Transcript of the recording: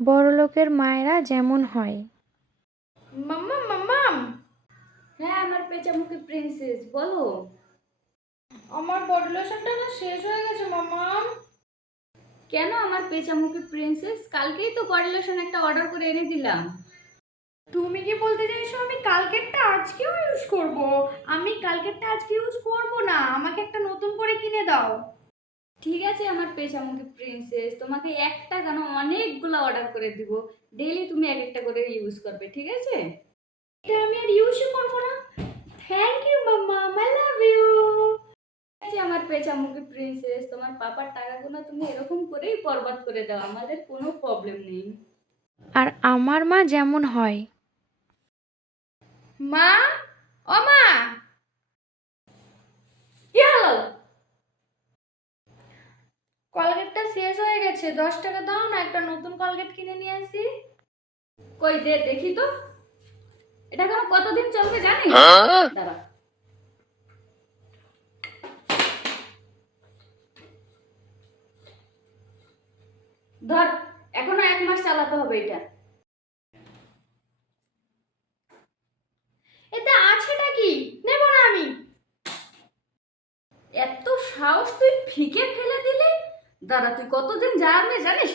বড়লোকের মায়েরা যেমন হয়। মাম্মাম মাম্মাম, হ্যাঁ আমার পেঁচামুখী প্রিন্সেস, বলো। আমার বডি লোশনটা না শেষ হয়ে গেছে মাম্মাম। কেন আমার পেঁচামুখী প্রিন্সেস? কালকেই তো বডি লোশন একটা অর্ডার করে এনে দিলাম। তুমি কি বলতে চাইছো আমি কালকেরটা আজকেও ইউজ করব? আমি কালকেরটা আজকে ইউজ করব না, আমাকে একটা নতুন করে কিনে দাও। ঠিক আছে আমার পেঁচামুখী প্রিন্সেস, তোমাকে একটা কেন অনেকগুলো অর্ডার করে দিব। ডেইলি তুমি এক একটা করে ইউজ করবে, ঠিক আছে? এটা আমি আর ইউজই করব না। থ্যাংক ইউ মাম্মাম, আই লাভ ইউ। ঠিক আছে আমার পেঁচামুখী প্রিন্সেস, তোমার পাপার টাকাগুলো তুমি এরকম করেই বরবাদ করে দাও, আমাদের কোনো প্রবলেম নেই। আর আমার মা যেমন হয়। মা, ও মা, কি হলো? কলগেটটা শেষ হয়ে গেছে, 10 টাকা দাও না, একটা নতুন কলগেট কিনে নিয়ে আসি। কই দে দেখি তো, এটা কেন কতদিন চলবে জানিস? দাঁড়া। ধর, এখনো 1 মাস চালাতে হবে এটা। এতে আছেটা কি? নেব না আমি। এত সাহস তুই ফিকে ফেলে দিলি? দাঁড়া, তুই কতদিন জানবে জানিস?